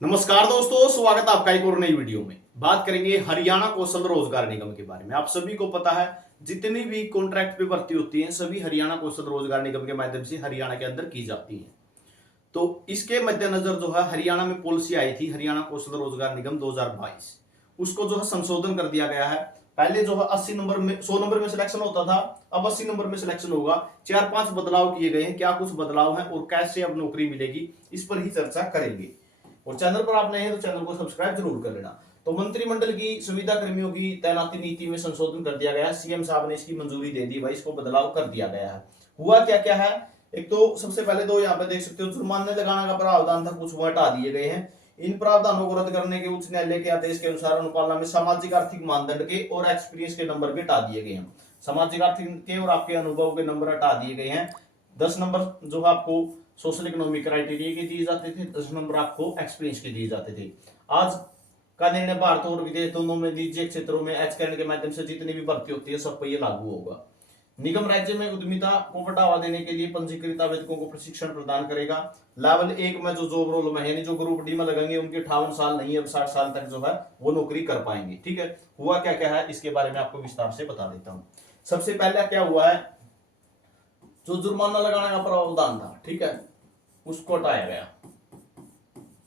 नमस्कार दोस्तों, स्वागत है आपका एक और नई वीडियो में। बात करेंगे हरियाणा कौशल रोजगार निगम के बारे में। आप सभी को पता है जितनी भी कॉन्ट्रैक्ट पे भर्ती होती है सभी हरियाणा कौशल रोजगार निगम के माध्यम से हरियाणा के अंदर की जाती है। तो इसके मद्देनजर जो है हरियाणा में पॉलिसी आई थी हरियाणा कौशल रोजगार निगम 2022, उसको जो है संशोधन कर दिया गया है। पहले जो है 80 नंबर में 100 नंबर में सिलेक्शन होता था, अब 80 नंबर में सिलेक्शन होगा। 4-5 बदलाव किए गए हैं। क्या कुछ बदलाव है और कैसे अब नौकरी मिलेगी, इस पर ही चर्चा करेंगे। और चैनल पर आप नए हैं तो चैनल को सब्सक्राइब जरूर कर लेना। तो मंत्रिमंडल की सुविधा कर्मियों की तैनाती नीति में संशोधन कर दिया गया है। सीएम साहब ने इसकी मंजूरी दे दी भाई, इसको बदलाव कर दिया गया है। हुआ क्या क्या है, एक तो सबसे पहले तो यहाँ पे देख सकते हो जुर्माने लगाने का प्रावधान था, कुछ वो हटा दिए गए हैं। इन प्रावधानों को रद्द करने के उच्च न्यायालय के आदेश के अनुसार अनुपालना में सामाजिक आर्थिक मानदंड के और एक्सपीरियंस के नंबर भी हटा दिए गए हैं। सामाजिक आर्थिक के और आपके अनुभव के नंबर हटा दिए गए हैं। 10 नंबर जो है आपको सोशल इकोनॉमिक क्राइटेरिया के दिए जाते थे, 10 नंबर आपको एक्सपीरियंस के दिए जाते थे। आज का निर्णय भारत और विदेश दोनों में निजी क्षेत्रों में एचकैन के माध्यम से जितनी भी भर्ती होती है सब पर यह लागू होगा। निगम राज्य में उद्यमिता को बढ़ावा देने के लिए पंजीकृत आवेदकों को प्रशिक्षण प्रदान करेगा। लेवल 1 में जो जॉब रोल में यानी जो ग्रुप डी में लगेंगे उनके 58 साल नहीं, अब 60 साल तक जो है वो नौकरी कर पाएंगे। ठीक है, हुआ क्या क्या है इसके बारे में आपको विस्तार से बता देता हूं। सबसे पहले क्या हुआ है, जो जुर्माना लगाने का प्रावधान था, ठीक है, उसको हटाया गया,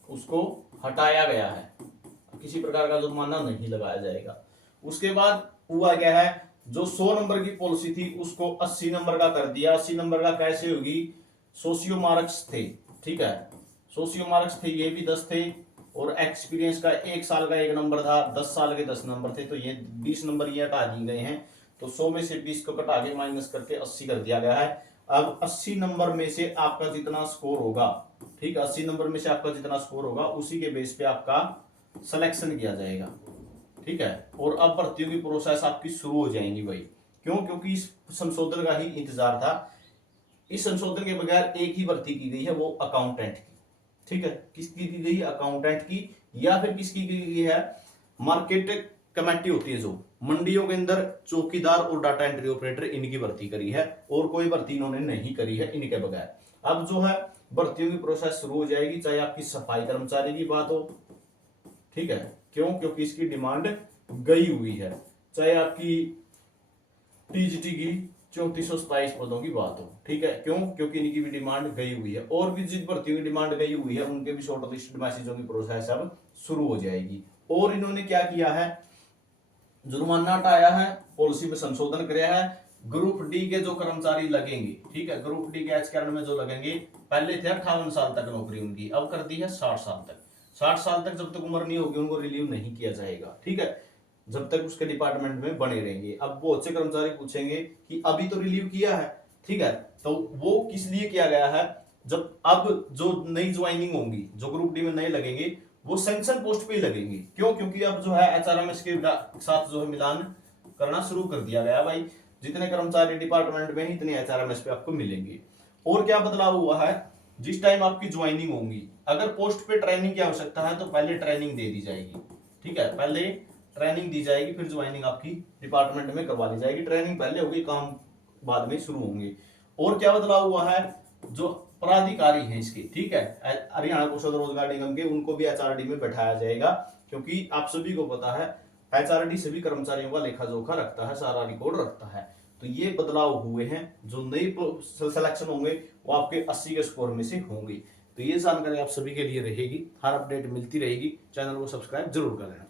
उसको हटाया गया है। किसी प्रकार का जुर्माना नहीं लगाया जाएगा। उसके बाद हुआ क्या है, जो 100 नंबर की पॉलिसी थी उसको 80 नंबर का कर दिया। 80 नंबर का कैसे होगी, सोशियो मार्क्स थे, ठीक है, सोशियो मार्क्स थे, ये भी 10 थे, और एक्सपीरियंस का 1 साल का 1 नंबर था, 10 साल के 10 नंबर थे, तो ये 20 नंबर ये हटा दिए गए हैं। तो 100 में से 20 को घटा के माइनस करके 80 कर दिया गया है। अब 80 नंबर में से आपका जितना स्कोर होगा, ठीक है, 80 नंबर में से आपका जितना स्कोर होगा उसी के बेस पे आपका सिलेक्शन किया जाएगा। ठीक है, और अब भर्तियों की प्रोसेस आपकी शुरू हो जाएंगी भाई। क्यों? क्योंकि इस संशोधन का ही इंतजार था। इस संशोधन के बगैर एक ही भर्ती की गई है, वो अकाउंटेंट की। ठीक है, किसकी की गई? अकाउंटेंट की। या फिर किसकी की गई है? मार्केट कमेटी होती है जो मंडियों के अंदर चौकीदार और डाटा एंट्री ऑपरेटर, इनकी भर्ती करी है, और कोई भर्ती इन्होंने नहीं करी है इनके बगैर। अब जो है भर्तियों की प्रोसेस शुरू हो जाएगी, चाहे आपकी सफाई कर्मचारी की बात हो, ठीक है, क्यों? क्योंकि इसकी डिमांड गई हुई है। चाहे आपकी टीजीटी की 3427 पदों की बात हो, ठीक है, क्यों? क्योंकि इनकी भी डिमांड गई हुई है। और भी जिन भर्तियों की डिमांड गई हुई है उनके भी शॉर्ट लिस्ट मैसेजों की प्रोसेस अब शुरू हो जाएगी। और इन्होंने क्या किया है, जुर्माना हटाया है, पॉलिसी में संशोधन कराया है। ग्रुप डी के जो कर्मचारी लगेंगे, ठीक है, ग्रुप डी के एचकैन में जो लगेंगे, पहले थे 58 साल तक नौकरी उनकी, अब कर दी है 60 साल तक। 60 साल तक जब तक उम्र नहीं होगी उनको रिलीव नहीं किया जाएगा। ठीक है, जब तक उसके डिपार्टमेंट में बने रहेंगे। अब बहुत से कर्मचारी पूछेंगे कि अभी तो रिलीव किया है, ठीक है, तो वो किस लिए किया गया है? जब अब जो नई ज्वाइनिंग होंगी, जो ग्रुप डी में नए लगेंगे, वो सैंक्शन पोस्ट पे ही लगेंगे। क्यों? क्योंकि अब जो है एचआरएमएस के साथ जो है मिलान करना शुरू कर दिया गया भाई। जितने कर्मचारी डिपार्टमेंट में इतने एचआरएमएस पे आपको मिलेंगे। और क्या बदलाव हुआ है, जिस टाइम आपकी ज्वाइनिंग होगी, अगर पोस्ट पे ट्रेनिंग की आवश्यकता है तो पहले ट्रेनिंग दे दी जाएगी। ठीक है, पहले ट्रेनिंग दी जाएगी, फिर ज्वाइनिंग आपकी डिपार्टमेंट में करवा दी जाएगी। ट्रेनिंग पहले होगी, काम बाद में शुरू होंगे। और क्या बदलाव हुआ है, जो पदाधिकारी हैं इसके, ठीक है, हरियाणा कौशल रोजगार निगम के, उनको भी एचआरडी में बैठाया जाएगा। क्योंकि आप सभी को पता है एचआरडी सभी कर्मचारियों का लेखा जोखा रखता है, सारा रिकॉर्ड रखता है। तो ये बदलाव हुए हैं। जो नई सिलेक्शन होंगे वो आपके 80 के स्कोर में से होंगे। तो ये जानकारी आप सभी के लिए रहेगी, हर अपडेट मिलती रहेगी। चैनल को सब्सक्राइब जरूर कर लेना।